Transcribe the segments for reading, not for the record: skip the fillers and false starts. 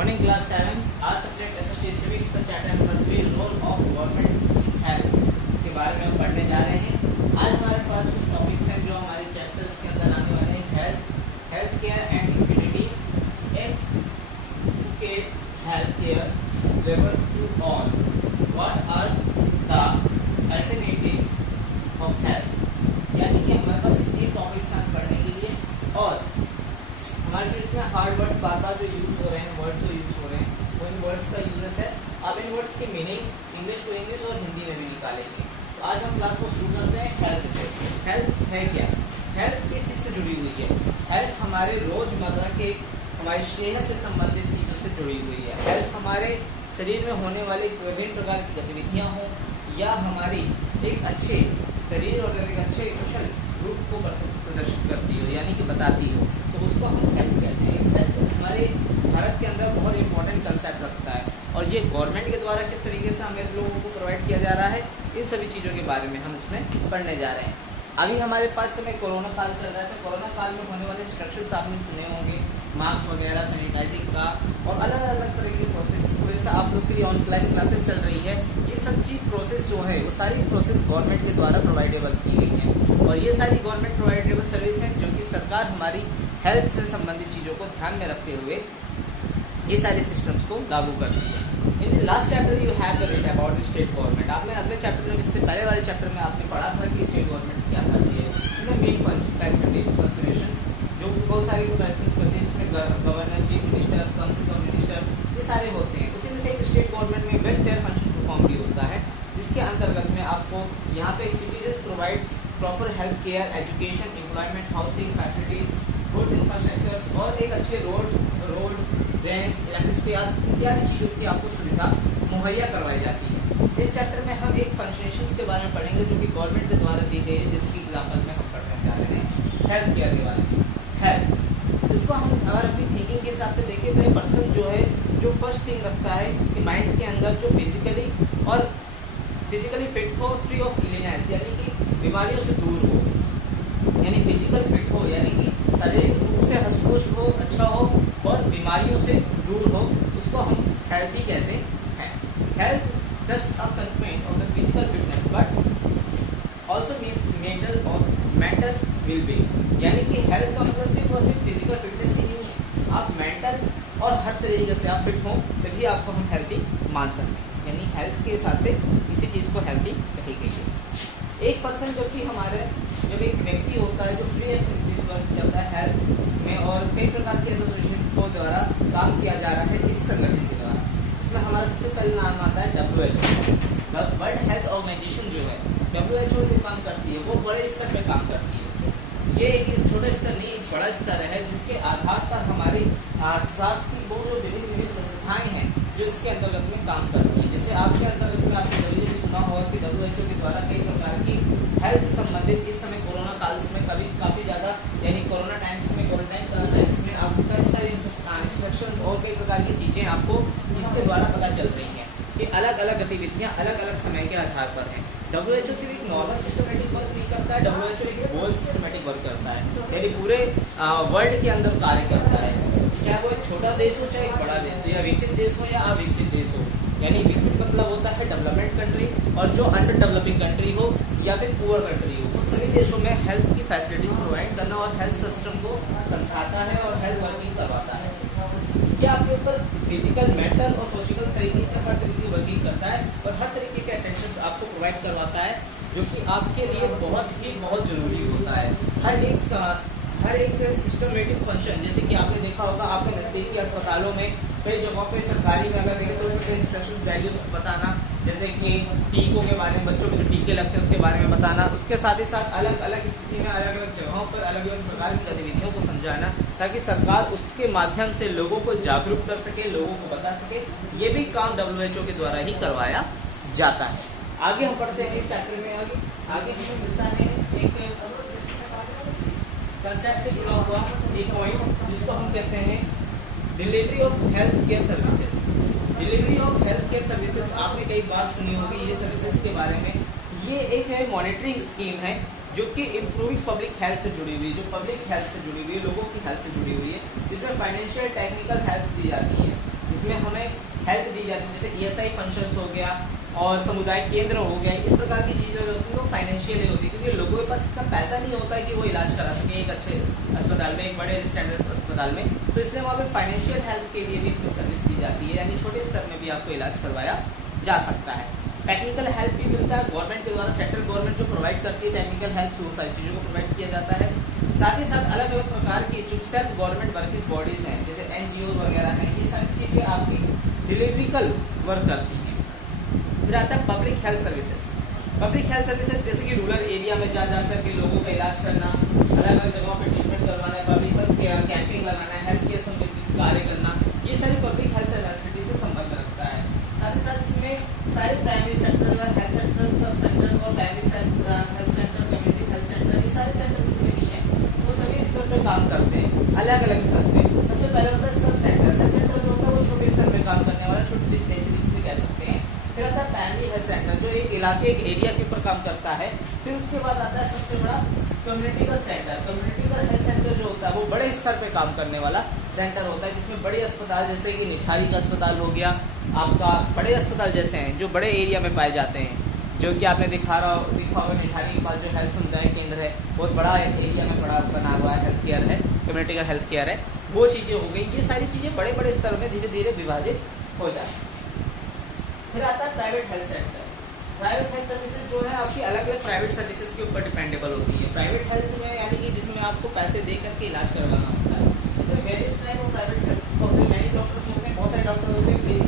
Morning class 7 आज subject SST civics का chapter number 3 role of government health के बारे में हम पढ़ने जा रहे हैं। आज हमारे पास कुछ टॉपिक्स हैं जो हमारे चैप्टर्स के अंदर आने वाले हैं। Health care and immunities educate health care level to all, what are the alternatives of health. यानी कि हमारे पास ये टॉपिक्स हैं पढ़ने के लिए, और हमारे जो इसमें हार्ड वर्ड्स बार बार जो यूज़ हो रहे हैं, वर्ड्स जो यूज़ हो रहे हैं, वो इन वर्ड्स का यूज़ है। अब इन वर्ड्स की मीनिंग इंग्लिश टू इंग्लिश और हिंदी में भी निकालेंगे। तो आज हम क्लास को शुरू करते हैं हेल्थ से। हेल्थ है क्या? हेल्थ किस चीज़ से जुड़ी हुई है? हेल्थ हमारे रोज़मर्रा के हमारी सेहत से संबंधित चीज़ों से जुड़ी हुई है। हेल्थ हमारे शरीर में होने वाली विभिन्न प्रकार की गतिविधियाँ हों, या हमारी एक अच्छे शरीर और एक अच्छे कुशल रूप को प्रदर्शित करती हो, यानी कि बताती हो, तो उसको हम हेल्थ कहते हैं। हेल्थ हमारे भारत के अंदर बहुत इंपॉर्टेंट कंसेप्ट रखता है, और ये गवर्नमेंट के द्वारा किस तरीके से हमें लोगों को प्रोवाइड किया जा रहा है, इन सभी चीज़ों के बारे में हम इसमें पढ़ने जा रहे हैं। अभी हमारे पास समय कोरोना काल चल रहा है, तो कोरोना काल में होने वाले इंस्ट्रक्शंस आपने सुने होंगे, मास्क वगैरह, सैनिटाइजिंग का, और अलग अलग तरह की प्रोसेस। जिस वजह से आप लोग के लिए ऑनलाइन क्लासेस चल रही है, ये सब चीज़ प्रोसेस जो है वो सारी प्रोसेस गवर्नमेंट के द्वारा प्रोवाइडेबल की गई है, और ये सारी गवर्नमेंट प्रोवाइडेबल सर्विस हैं जो कि सरकार हमारी हेल्थ से संबंधित चीज़ों को ध्यान में रखते हुए ये सारे सिस्टम्स को लागू करती है। In last chapter you have the read about the state government. आपने अगले चैप्टर में, इससे पहले वाले चैप्टर में आपने पढ़ा था कि स्टेट गवर्नमेंट क्या करती है। इसमें मेन फैसिलिटीज फंक्शनेशंस जो बहुत सारी फंक्शंस करती है, जिसमें governor, chief minister, council of ministers, ये सारे होते हैं। उसी में से एक स्टेट गवर्नमेंट में वेलफेयर फंक्शन परफॉर्म भी होता है, जिसके अंतर्गत में आपको यहाँ पे citizen provides proper health care, education, employment, housing facilities, road infrastructure, और एक अच्छे रोड ड्रेन्स, इलेक्ट्रिसिटी इत्यादि चीज़ों की आपको सुविधा मुहैया करवाई जाती है। इस चैप्टर में हम एक फंक्शनेशंस के बारे में पढ़ेंगे जो कि गवर्नमेंट के द्वारा दी गई है, जिसकी एग्जाम्पल में हम पढ़ने जा रहे हैं हेल्थ केयर के बारे में। हेल्थ, जिसको हम अगर अपनी थिंकिंग के हिसाब से देखें तो पर्सन जो है, जो फर्स्ट थिंग रखता है कि माइंड के अंदर जो फिजिकली फिट हो, फ्री ऑफ इलनेस, यानी कि बीमारियों से दूर हो, यानी फिजिकल फिट हो, यानी कि शारीरिक रूप से हष्ट-पुष्ट हो, अच्छा हो और बीमारियों से दूर हो, उसको हम हेल्थी कहते हैं। Health just a constraint of the physical fitness but also means mental wellbeing, यानी कि हेल्थ का मतलब सिर्फ और सिर्फ फिजिकल फिटनेस ही नहीं है, आप मेंटल और हर तरीके से आप फिट हो तभी आपको हम हेल्थी मान सकते हैं। यानी हेल्थ के हिसाब से इसी चीज़ को हेल्थी कही गई है। एक पर्सन जो कि हमारे जब एक व्यक्ति होता है जो फ्री एक्टिविटीज वर्क चलता है हेल्थ में, और कई प्रकार के एसोसिएशन को द्वारा काम किया जा रहा है इस संगठन के द्वारा। इसमें हमारा सबसे पहले नाम आता है WHO, वर्ल्ड हेल्थ ऑर्गेनाइजेशन। जो है WHO जो काम करती है वो बड़े स्तर पर काम करती है। ये एक छोटा स्तर नहीं, एक बड़ा स्तर है, जिसके आधार पर हमारी स्वास्थ्य की वो जो विभिन्न संस्थाएँ हैं जो इसके अंतर्गत में काम करती है। जैसे आपके अंतर्गत में आपने कभी भी सुना होगा कि WHO के द्वारा कई प्रकार की हेल्थ से संबंधित, इस समय कोरोना काल में काफ़ी ज़्यादा, यानी कोरोना टाइम्स में, क्वारंटाइन टाइम्स में आपको कई सारी इंस्ट्रक्शंस और कई प्रकार की चीज़ें आपको इसके द्वारा पता चल रही हैं कि अलग अलग गतिविधियाँ अलग अलग समय के आधार पर हैं। WHO सिर्फ एक नॉर्मल सिस्टमेटिक वर्क नहीं करता है, WHO एक होल सिस्टमेटिक वर्क करता है, यानी पूरे वर्ल्ड के अंदर कार्य करता है, चाहे वो एक छोटा देश हो, चाहे एक बड़ा देश हो, या विकसित देश हो या अविकसित देश हो। यानी विकसित मतलब होता है डेवलपमेंट कंट्री, और जो अंडर डेवलपिंग कंट्री हो या फिर पुअर कंट्री हो, उन सभी देशों में हेल्थ की फैसिलिटीज़ प्रोवाइड करना और हेल्थ सिस्टम को समझाता है और हेल्थ वर्किंग करवाता है। यह आपके ऊपर फिजिकल, मेंटल और सोशल तरीके से हर तरीके की वर्किंग करता है, और हर तरीके के अटेंशन आपको प्रोवाइड करवाता है, जो कि आपके लिए बहुत ज़रूरी होता है। हर एक सिस्टमेटिक फंक्शन, जैसे कि आपने देखा होगा आपके नज़दीकी अस्पतालों में कई जगहों पे सरकारी में अगर देखें तो उसमें इंस्ट्रक्शन वैल्यूज बताना, जैसे कि टीकों के बारे में, बच्चों के जो टीके लगते हैं उसके बारे में बताना, उसके साथ ही साथ अलग अलग स्थिति में अलग अलग जगहों पर अलग अलग प्रकार की गतिविधियों को समझाना, ताकि सरकार उसके माध्यम से लोगों को जागरूक कर सके, लोगों को बता सके। ये भी काम WHO के द्वारा ही करवाया जाता है। आगे हम पढ़ते हैं इस चैप्टर में। आगे हमें मिलता है एक कंसेप्ट से जुड़ा हुआ एक पॉइंट, जिसको हम कहते हैं delivery of health care services. Delivery of health care services आपने कई बार सुनी होगी ये सर्विसेज के बारे में। ये एक है मॉनिटरिंग स्कीम है जो कि इम्प्रूविंग पब्लिक हेल्थ से जुड़ी हुई है, जो पब्लिक हेल्थ से जुड़ी हुई है, लोगों की हेल्थ से जुड़ी हुई है, जिसमें फाइनेंशियल टेक्निकल हेल्थ दी जाती है। जैसे ESI फंक्शंस हो गया और समुदाय केंद्र हो गया, इस प्रकार की चीज़ें जो होती है वो फाइनेंशियल होती है, क्योंकि लोगों के पास इतना पैसा नहीं होता है कि वो इलाज करा सके एक अच्छे अस्पताल में, एक बड़े स्टैंडर्ड अस्पताल में। तो इसलिए वहाँ पर फाइनेंशियल हेल्प के लिए भी सर्विस दी जाती है, यानी छोटे स्तर में भी आपको इलाज करवाया जा सकता है। टेक्निकल हेल्प भी मिलता है गवर्नमेंट के द्वारा, सेंट्रल गवर्नमेंट जो प्रोवाइड करती है टेक्निकल हेल्प, वो सारी चीज़ों को प्रोवाइड किया जाता है। साथ ही साथ अलग अलग प्रकार की जो सेल्फ गवर्नमेंट वर्किंग बॉडीज़ हैं, जैसे NGO वगैरह हैं, ये सारी चीज़ें आपकी डिलीवरिकल वर्क करती हैं। फिर आता है public health services. Public health services जैसे कि रूरल एरिया में जा कर के लोगों का इलाज करना, अलग अलग जगहों पर ट्रीटमेंट करवाना, पब्लिक कैंपिंग लगाना, हेल्थ केयर संबंधित कार्य करना, ये सारी पब्लिक हेल्थ फैसिलिटी से संबंध रखता है। साथ ही साथ इसमें सारे primary sector, health centre, sub centre और primary health centre, community health centre, ये सारे सेंटर जितने भी हैं वो सभी स्तर पर काम करते हैं, अलग अलग स्तर पे। सबसे पहले होता है सब सेंटर। सब सेंटर जो होता है वो छोटे स्तर पे काम करने वाला, छोटी डिस्पेंसरी जिसे कह सकते हैं। फिर आता है प्राइमरी हेल्थ सेंटर, जो एक इलाके, एक एरिया के ऊपर काम करता है। फिर उसके बाद आता है सबसे बड़ा कम्युनिटिकल सेंटर। कम्युनिटिकल हेल्थ सेंटर जो होता है वो बड़े स्तर पे काम करने वाला सेंटर होता है, जिसमें बड़े अस्पताल जैसे कि निठारी का अस्पताल हो गया, आपका बड़े अस्पताल जैसे हैं जो बड़े एरिया में पाए जाते हैं, जो कि आपने दिखा होगा निठारी के पास जो हेल्थ समुदाय केंद्र है बहुत बड़ा एरिया में बड़ा बना हुआ है, हेल्थ केयर है, कम्युनिटिकल हेल्थ केयर है, वो चीज़ें हो गई। ये सारी चीज़ें बड़े बड़े स्तर में धीरे धीरे विभाजित हो जाती हैं। फिर आता है private health centre. Private health services जो है आपकी अलग अलग प्राइवेट सर्विसेज के ऊपर डिपेंडेबल होती है। प्राइवेट हेल्थ में यानी कि जिसमें आपको पैसे दे करके इलाज करवाना होता है। इसमें various type of private health होते हैं, मैनी डॉक्टर्स होते हैं, बहुत सारे डॉक्टर होते हैं।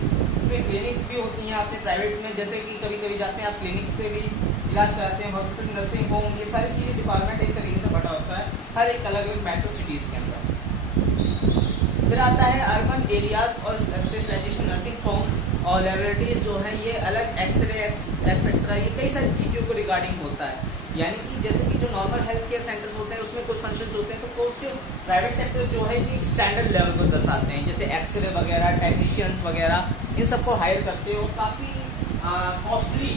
इसमें क्लिनिक्स भी होती हैं आपने प्राइवेट में, जैसे कि कभी कभी जाते हैं आप क्लिनिक्स पे भी इलाज कराते हैं, हॉस्पिटल, नर्सिंग होम, ये सारी चीज़ें डिपार्टमेंट एक तरीके से बटा होता है हर एक अलग अलग मेट्रो सिटीज़ के अंदर। फिर आता है अर्बन एरियाज और स्पेशलाइजेशन नर्सिंग होम और लैबोरेटरीज जो है, ये अलग एक्सरे एक्सेट्रा, ये कई सारी चीज़ों को रिगार्डिंग होता है। यानी कि जैसे कि जो नॉर्मल हेल्थ केयर सेंटर्स होते हैं उसमें कुछ फंक्शंस होते हैं, तो कुछ प्राइवेट सेक्टर जो है ये स्टैंडर्ड लेवल को दर्शाते हैं, जैसे एक्सरे वगैरह, टेक्नीशियंस वगैरह, इन सबको हायर करते हो। काफ़ी कॉस्टली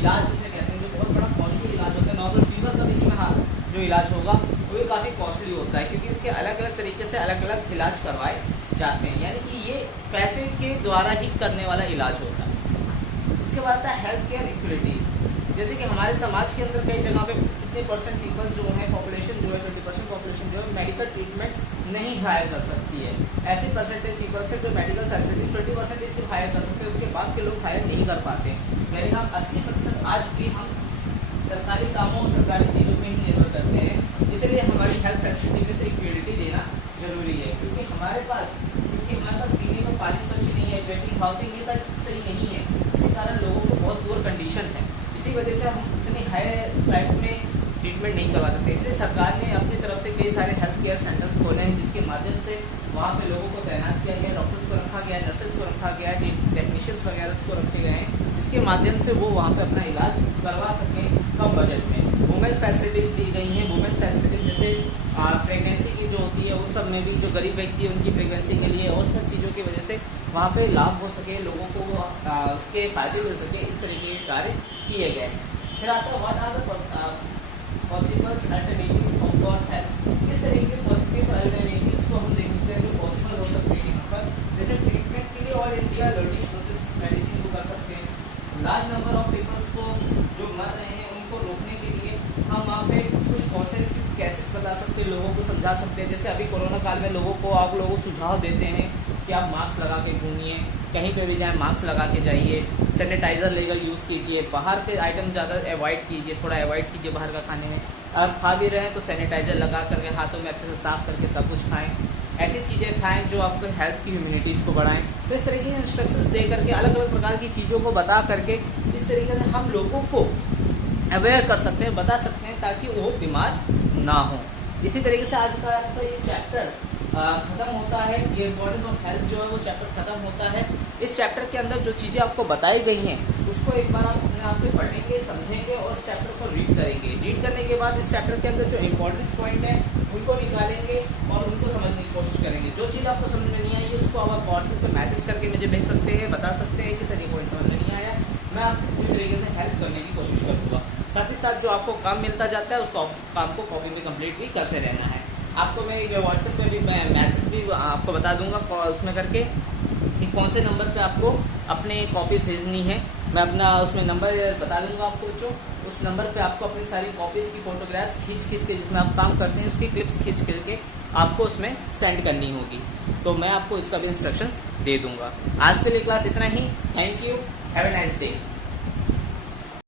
इलाज जिसे कहते हैं, जो बहुत बड़ा कॉस्टली इलाज होता है। नॉर्मल फीवर का इसमें जो इलाज होगा वो भी काफ़ी कॉस्टली होता है, क्योंकि इसके अलग अलग तरीके से अलग अलग इलाज करवाए जाते हैं, यानी कि ये पैसे के द्वारा ही करने वाला इलाज होता है। इसके बाद आता है हेल्थ केयर इक्विलिटीज़। जैसे कि हमारे समाज के अंदर कई जगह पे कितने परसेंट पीपल जो है, पॉपुलेशन जो है 20% पॉपुलेशन जो है मेडिकल ट्रीटमेंट नहीं हायर कर सकती है। ऐसे परसेंटेज पीपल्स है जो मेडिकल फैसिलिटीज 20% सिर्फ हायर कर सकते हैं, उसके बाद के लोग हायर नहीं कर पाते। यानी हम 80% आज भी हम सरकारी कामों और सरकारी चीज़ों में ही निर्भर करते हैं। इसलिए हमारी हेल्थ फैसिलिटी में से इक्विलिटी देना जरूरी है, क्योंकि हमारे पास पीने का पानी स्वच्छ नहीं है, ड्रिंकिंग, हाउसिंग, ये सारी चीज़ सही नहीं है। इसके कारण लोगों को बहुत पुअर कंडीशन है, इसी वजह से हम इतनी हाई टाइप में ट्रीटमेंट नहीं करवा सकते। इसलिए सरकार ने अपनी तरफ से कई सारे हेल्थ केयर सेंटर्स खोले हैं, जिसके माध्यम से वहाँ पे लोगों को तैनात किया गया, डॉक्टर्स को रखा गया, नर्सेस को रखा गया, टेक्नीशियंस वगैरह को रखे गए हैं, जिसके माध्यम से वो वहाँ पे अपना इलाज करवा सकें कम बजट में। वुमेन्स फैसिलिटीज़ दी गई हैं। वुमेन्स फैसिलिटीज़ जैसे प्रेगनेंसी की जो होती है उस सब में भी जो गरीब व्यक्ति है उनकी प्रेगनेंसी के लिए और सब चीज़ों की वजह से वहाँ पे लाभ हो सके, लोगों को उसके फ़ायदे मिल सके, इस तरीके के कार्य किए गए हैं। फिर आता है what are the possibles alternative for health. किस तरीके के पॉजिटिव अल्टरनेटिव्स को हम देखते हैं जो पॉसिबल हो सकते हैं यहाँ पर, जैसे ट्रीटमेंट के लिए और इंडिया लर्निंग प्रोसेस मेडिसिन को कर सकते हैं। लार्ज नंबर ऑफ पीपल्स को जो मर रहे हैं उनको रोकने के लिए हम वहाँ पे कुछ कोर्सेज कैसेस बता सकते हैं, लोगों को समझा सकते हैं। जैसे अभी कोरोना काल में आप लोगों को सुझाव देते हैं कि आप मास्क लगा के घूमिए, कहीं पे भी जाएं मास्क लगा के जाइए, सैनिटाइज़र लेकर यूज़ कीजिए, बाहर के आइटम ज़्यादा अवॉइड कीजिए, थोड़ा अवॉइड कीजिए बाहर का खाने में। अगर खा भी रहे हैं तो सैनिटाइज़र लगा करके हाथों में अच्छे से साफ करके तब कुछ खाएँ। ऐसी चीज़ें खाएँ जो आपको हेल्थ की इम्यूनिटीज़ को बढ़ाएँ। तो इस तरीके के इंस्ट्रक्शंस दे करके अलग अलग प्रकार की चीज़ों को बता करके इस तरीके से हम लोगों को अवेयर कर सकते हैं, बता सकते हैं, ताकि वो बीमार ना हो। इसी तरीके से आज का ये चैप्टर ख़त्म होता है। ये इम्पोर्टेंस ऑफ हेल्थ जो है वो चैप्टर ख़त्म होता है। इस चैप्टर के अंदर जो चीज़ें आपको बताई गई हैं उसको एक बार आप अपने आप से पढ़ेंगे, समझेंगे और इस चैप्टर को रीड करेंगे। रीड करने के बाद इस चैप्टर के अंदर जो इम्पोर्टेंस पॉइंट है उनको निकालेंगे और उनको समझने की कोशिश करेंगे। जो चीज़ आपको समझ में नहीं आई उसको आप व्हाट्सएप पर मैसेज करके मुझे भेज सकते हैं, बता सकते हैं कि सर ये कोई समझ में नहीं आया, मैं आपको पूरी तरीके से हेल्प करने की कोशिश करूँगा। साथ ही साथ जो आपको काम मिलता जाता है उस काम को कॉपी में कंप्लीट भी करते रहना है। आपको मैं व्हाट्सएप पे भी मैं मैसेज भी आपको बता दूंगा उसमें करके कि कौन से नंबर पे आपको अपने कॉपीज़ भेजनी है। मैं अपना उसमें नंबर बता दूंगा आपको बच्चों। उस नंबर पे आपको अपनी सारी कॉपीज़ की फ़ोटोग्राफ्स खींच के जिसमें आप काम करते हैं उसकी क्लिप्स खींच करके आपको उसमें सेंड करनी होगी। तो मैं आपको इसका भी इंस्ट्रक्शंस दे दूंगा। आज के लिए क्लास इतना ही। Thank you, have a nice day.